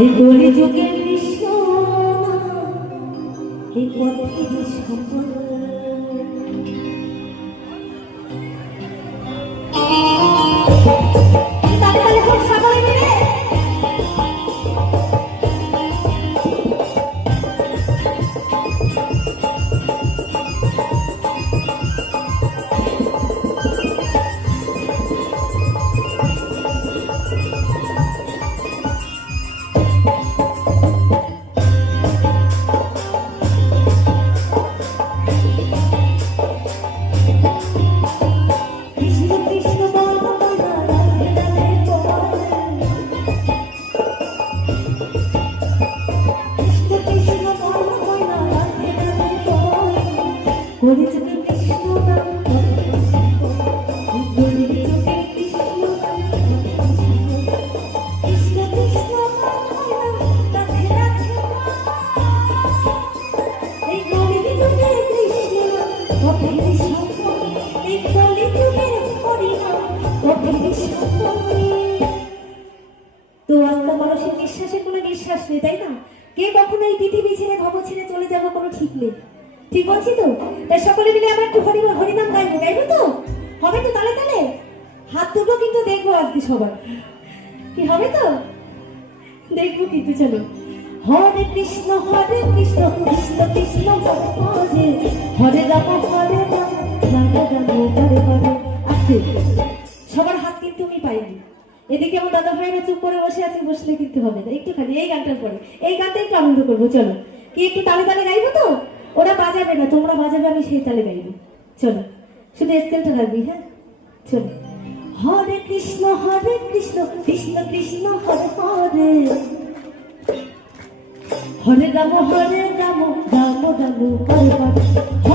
এই কলিযুগে কৃষ্ণ এই পথে সফল তালে তালে সব সকলে মিলে তো আজকাল মানুষের নিঃশ্বাসে কোনো নিঃশ্বাস নেই, তাই না? কে কখনো এই পৃথিবী ছেড়ে ভব ছেড়ে চলে যাবো কোনো ঠিক নেই। ঠিক বলছি তো? তাই সকলে মিলে আবার একটু হরিনাম গাইবো, গাইবো তো? হবে তো তালে তালে? হাত দুটো কিন্তু দেখবো আজকে সবার, কি হবে তো? দেখবো কিন্তু, চলো। হরে কৃষ্ণ কৃষ্ণ কৃষ্ণ হরে হরে রাম হরে রাম রাম রাম হরে হরে। আসছে সবার হাত কিন্তু আমি পাইনি। এদিকে আমার দাদা ভাইরা চুপ করে বসে আছে, বসলে কিন্তু হবে না, একটুখানি এই গানটার পরে এই গানটা একটু আনন্দ করবো। চলো, কি একটু তালে তালে গাইবো তো? ওরা বাজাবে না, তোমরা বাজাবে, আমি সেই তালে গাইবো। চলো, শুধু স্কেলটা রাখবি। হ্যাঁ, চলো। হরে কৃষ্ণ কৃষ্ণ কৃষ্ণ হরে হরে হরে রাম রাম রাম রাম হরে হরে।